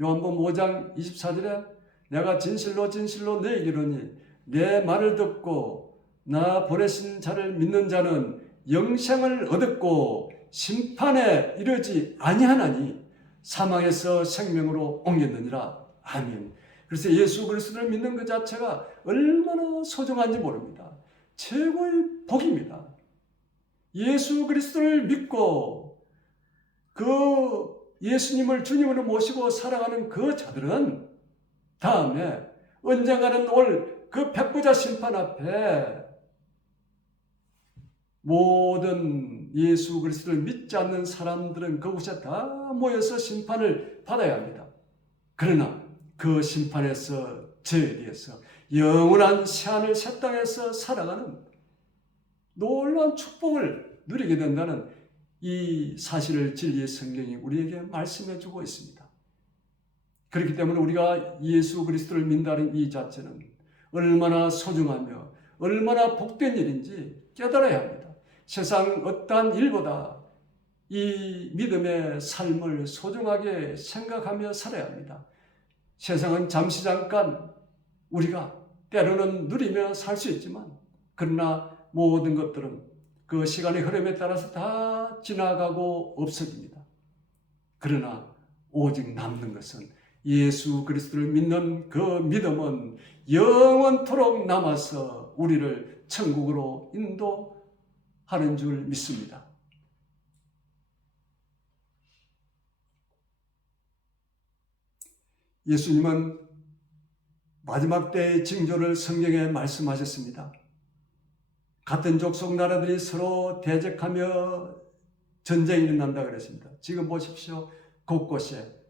요한복음 5장 24절에 내가 진실로 진실로 너희에게 이르노니 내 말을 듣고 나 보내신 자를 믿는 자는 영생을 얻었고 심판에 이르지 아니하나니 사망에서 생명으로 옮겼느니라. 아멘. 그래서 예수 그리스도를 믿는 그 자체가 얼마나 소중한지 모릅니다. 최고의 복입니다. 예수 그리스도를 믿고 그 예수님을 주님으로 모시고 살아가는 그 자들은 다음에 언젠가는 올 그 백보자 심판 앞에 모든 예수 그리스도를 믿지 않는 사람들은 그곳에 다 모여서 심판을 받아야 합니다. 그러나 그 심판에서 제외되어서 영원한 새하늘 새 땅에서 살아가는 놀라운 축복을 누리게 된다는 이 사실을 진리의 성경이 우리에게 말씀해 주고 있습니다. 그렇기 때문에 우리가 예수 그리스도를 믿는다는 이 자체는 얼마나 소중하며 얼마나 복된 일인지 깨달아야 합니다. 세상 어떠한 일보다 이 믿음의 삶을 소중하게 생각하며 살아야 합니다. 세상은 잠시 잠깐 우리가 때로는 누리며 살 수 있지만 그러나 모든 것들은 그 시간의 흐름에 따라서 다 지나가고 없어집니다. 그러나 오직 남는 것은 예수 그리스도를 믿는 그 믿음은 영원토록 남아서 우리를 천국으로 인도하게 하는 줄 믿습니다. 예수님은 마지막 때의 징조를 성경에 말씀하셨습니다. 같은 족속 나라들이 서로 대적하며 전쟁이 일어난다 그랬습니다. 지금 보십시오. 곳곳에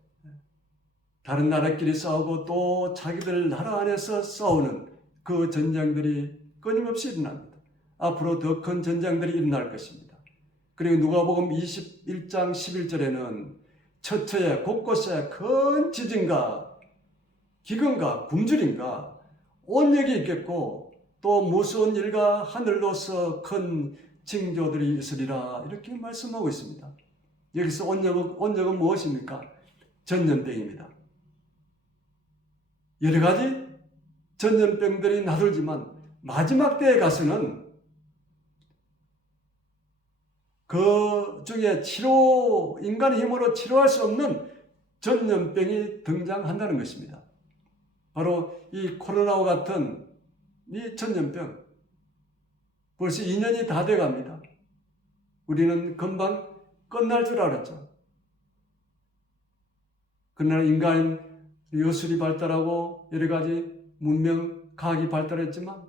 다른 나라끼리 싸우고 또 자기들 나라 안에서 싸우는 그 전쟁들이 끊임없이 일어납니다. 앞으로 더 큰 전쟁들이 일어날 것입니다. 그리고 누가복음 21장 11절에는 처처에 곳곳에 큰 지진과 기근과 굶주림과 온역이 있겠고 또 무서운 일과 하늘로서 큰 징조들이 있으리라 이렇게 말씀하고 있습니다. 여기서 온역은 무엇입니까? 전염병입니다. 여러 가지 전염병들이 나돌지만 마지막 때에 가서는 그 중에 인간의 힘으로 치료할 수 없는 전염병이 등장한다는 것입니다. 바로 이 코로나와 같은 이 전염병, 벌써 2년이 다 돼갑니다. 우리는 금방 끝날 줄 알았죠. 그러나 인간 요술이 발달하고 여러 가지 문명, 과학이 발달했지만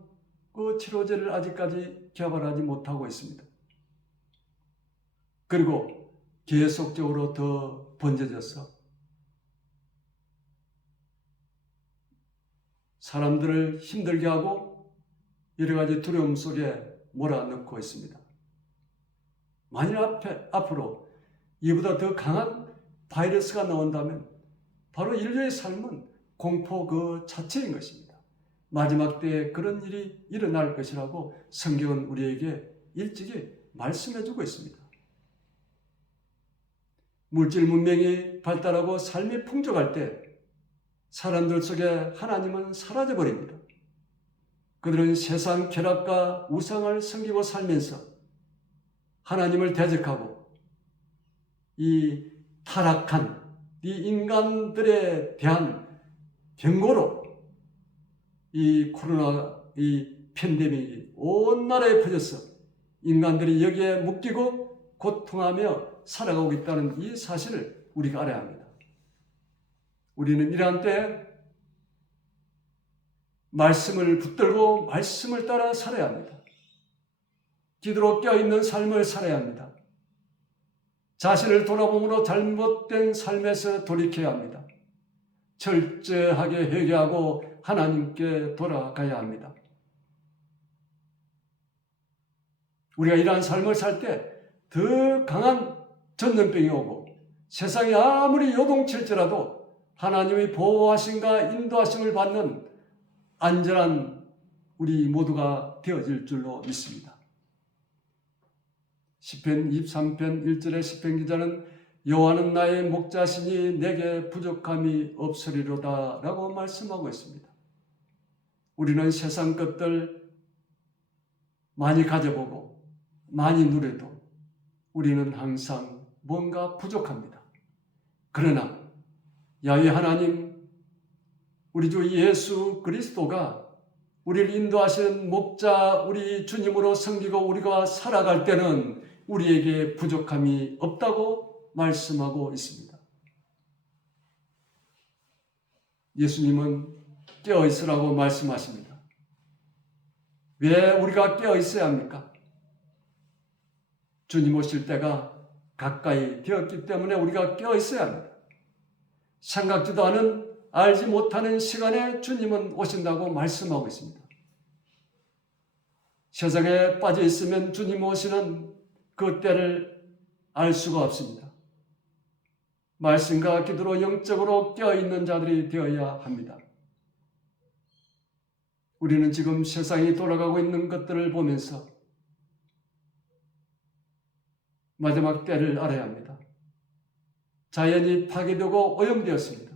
그 치료제를 아직까지 개발하지 못하고 있습니다. 그리고 계속적으로 더 번져져서 사람들을 힘들게 하고 여러 가지 두려움 속에 몰아넣고 있습니다. 만일 앞으로 이보다 더 강한 바이러스가 나온다면 바로 인류의 삶은 공포 그 자체인 것입니다. 마지막 때에 그런 일이 일어날 것이라고 성경은 우리에게 일찍이 말씀해주고 있습니다. 물질 문명이 발달하고 삶이 풍족할 때 사람들 속에 하나님은 사라져버립니다. 그들은 세상 쾌락과 우상을 섬기고 살면서 하나님을 대적하고 이 타락한 이 인간들에 대한 경고로 이 코로나 이 팬데믹이 온 나라에 퍼져서 인간들이 여기에 묶이고 고통하며 살아가고 있다는 이 사실을 우리가 알아야 합니다. 우리는 이러한 때에 말씀을 붙들고 말씀을 따라 살아야 합니다. 기도로 깨어있는 삶을 살아야 합니다. 자신을 돌아봄으로 잘못된 삶에서 돌이켜야 합니다. 철저하게 회개하고 하나님께 돌아가야 합니다. 우리가 이러한 삶을 살 때 더 강한 전염병이 오고 세상이 아무리 요동칠지라도 하나님의 보호하심과 인도하심을 받는 안전한 우리 모두가 되어질 줄로 믿습니다. 시편 23편 1절의 시편 기자는 여호와는 나의 목자시니 내게 부족함이 없으리로다 라고 말씀하고 있습니다. 우리는 세상 것들 많이 가져보고 많이 누려도 우리는 항상 뭔가 부족합니다. 그러나 야훼 하나님, 우리 주 예수 그리스도가 우리를 인도하신 목자 우리 주님으로 섬기고 우리가 살아갈 때는 우리에게 부족함이 없다고 말씀하고 있습니다. 예수님은 깨어있으라고 말씀하십니다. 왜 우리가 깨어있어야 합니까? 주님 오실 때가 가까이 되었기 때문에 우리가 깨어있어야 합니다. 생각지도 않은 알지 못하는 시간에 주님은 오신다고 말씀하고 있습니다. 세상에 빠져 있으면 주님 오시는 그 때를 알 수가 없습니다. 말씀과 기도로 영적으로 깨어있는 자들이 되어야 합니다. 우리는 지금 세상이 돌아가고 있는 것들을 보면서 마지막 때를 알아야 합니다. 자연이 파괴되고 오염되었습니다.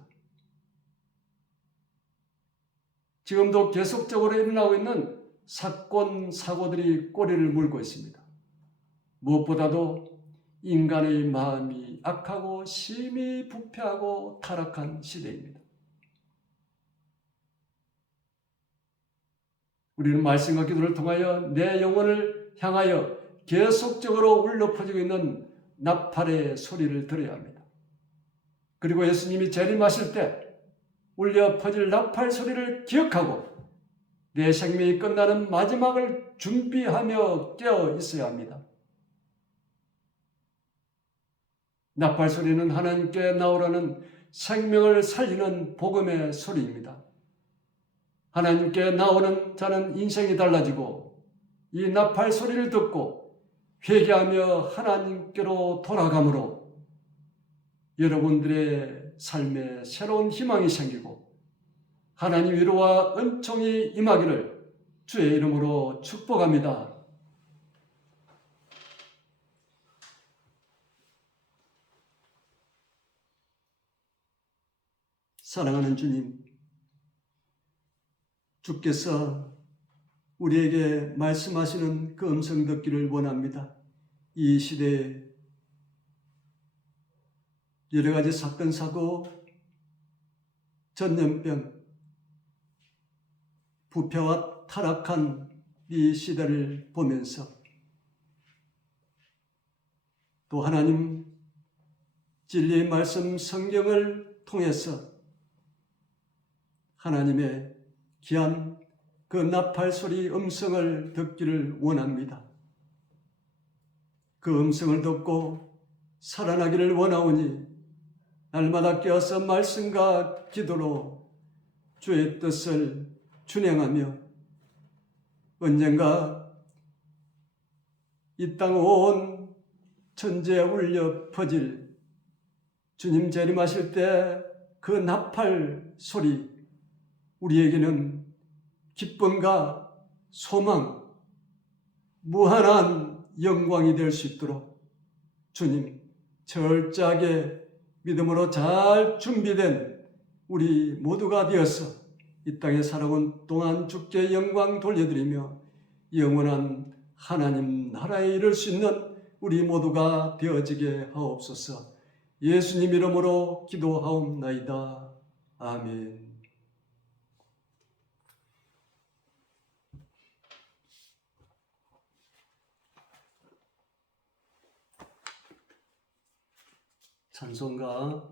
지금도 계속적으로 일어나고 있는 사건, 사고들이 꼬리를 물고 있습니다. 무엇보다도 인간의 마음이 악하고 심히 부패하고 타락한 시대입니다. 우리는 말씀과 기도를 통하여 내 영혼을 향하여 계속적으로 울려 퍼지고 있는 나팔의 소리를 들어야 합니다. 그리고 예수님이 재림하실 때 울려 퍼질 나팔 소리를 기억하고 내 생명이 끝나는 마지막을 준비하며 깨어 있어야 합니다. 나팔 소리는 하나님께 나오라는 생명을 살리는 복음의 소리입니다. 하나님께 나오는 자는 인생이 달라지고 이 나팔 소리를 듣고 회개하며 하나님께로 돌아가므로 여러분들의 삶에 새로운 희망이 생기고 하나님 위로와 은총이 임하기를 주의 이름으로 축복합니다. 사랑하는 주님, 주께서 우리에게 말씀하시는 그 음성 듣기를 원합니다. 이 시대에 여러 가지 사건, 사고, 전염병, 부패와 타락한 이 시대를 보면서 또 하나님 진리의 말씀 성경을 통해서 하나님의 귀한 그 나팔 소리 음성을 듣기를 원합니다. 그 음성을 듣고 살아나기를 원하오니 날마다 깨어서 말씀과 기도로 주의 뜻을 준행하며 언젠가 이 땅 온 천지에 울려 퍼질 주님 재림하실 때 그 나팔 소리, 우리에게는 기쁨과 소망, 무한한 영광이 될 수 있도록 주님 철저하게 믿음으로 잘 준비된 우리 모두가 되어서 이 땅에 살아온 동안 주께 영광 돌려드리며 영원한 하나님 나라에 이를 수 있는 우리 모두가 되어지게 하옵소서. 예수님 이름으로 기도하옵나이다. 아멘. 찬송가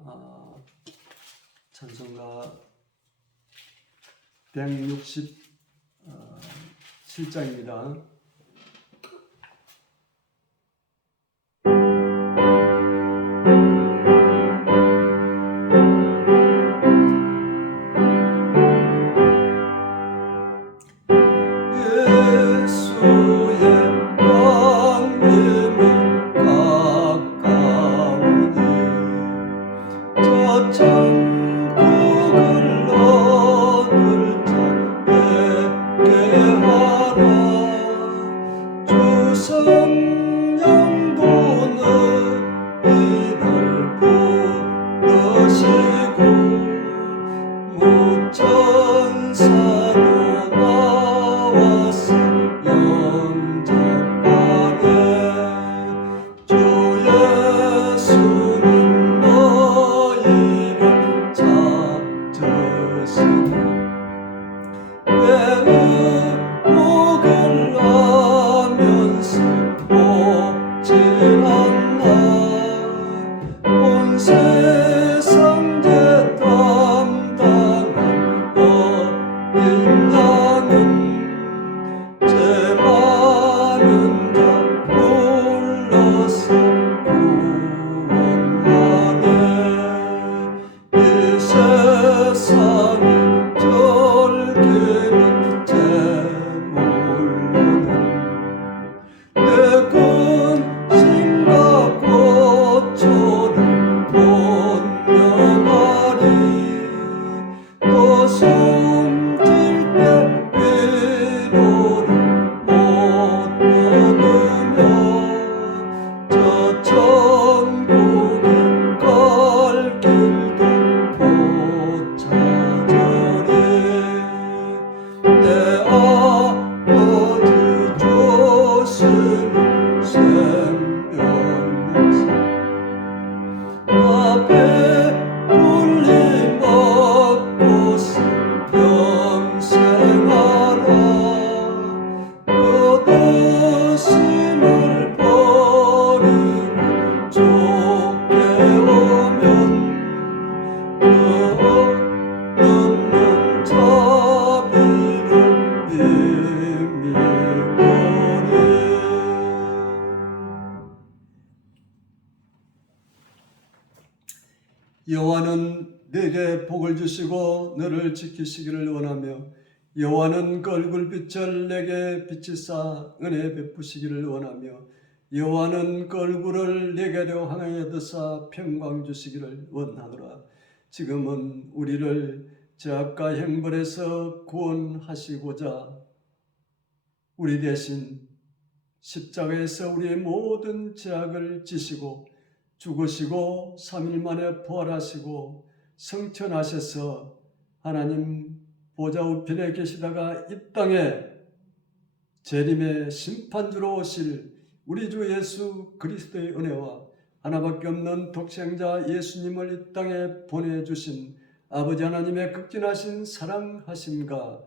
167장입니다. 영생하라 그 뜻임을 여호와는 내게 복을 주시고 너를 지키시기를 원하며 여호와는 그 얼굴빛을 내게 비치사 은혜 베푸시기를 원하며 여호와는 그 얼굴을 내게로 향하여 드사 평강 주시기를 원하노라. 지금은 우리를 죄악과 형벌에서 구원하시고자 우리 대신 십자가에서 우리의 모든 죄악을 지시고 죽으시고 3일 만에 부활하시고 성천하셔서 하나님 보좌 우편에 계시다가 이 땅에 재림의 심판주로 오실 우리 주 예수 그리스도의 은혜와 하나밖에 없는 독생자 예수님을 이 땅에 보내주신 아버지 하나님의 극진하신 사랑하심과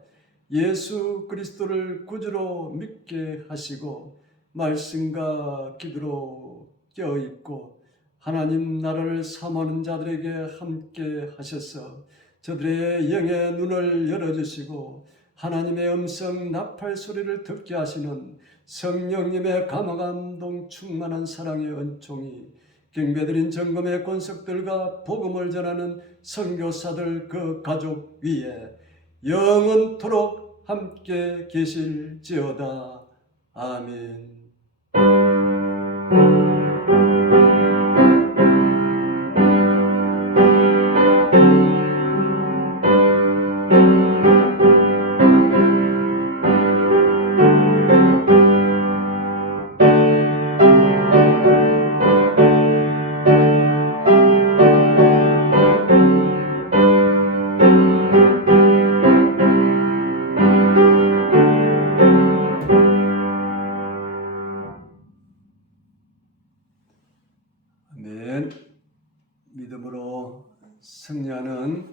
예수 그리스도를 구주로 믿게 하시고 말씀과 기도로 깨어있고 하나님 나라를 사모하는 자들에게 함께 하셔서 저들의 영의 눈을 열어주시고 하나님의 음성 나팔 소리를 듣게 하시는 성령님의 감화감동 충만한 사랑의 은총이 경배드린 정금의 권석들과 복음을 전하는 선교사들 그 가족 위에 영원토록 함께 계실지어다. 아멘. 아멘. 믿음으로 승리하는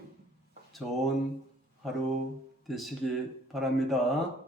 좋은 하루 되시기 바랍니다.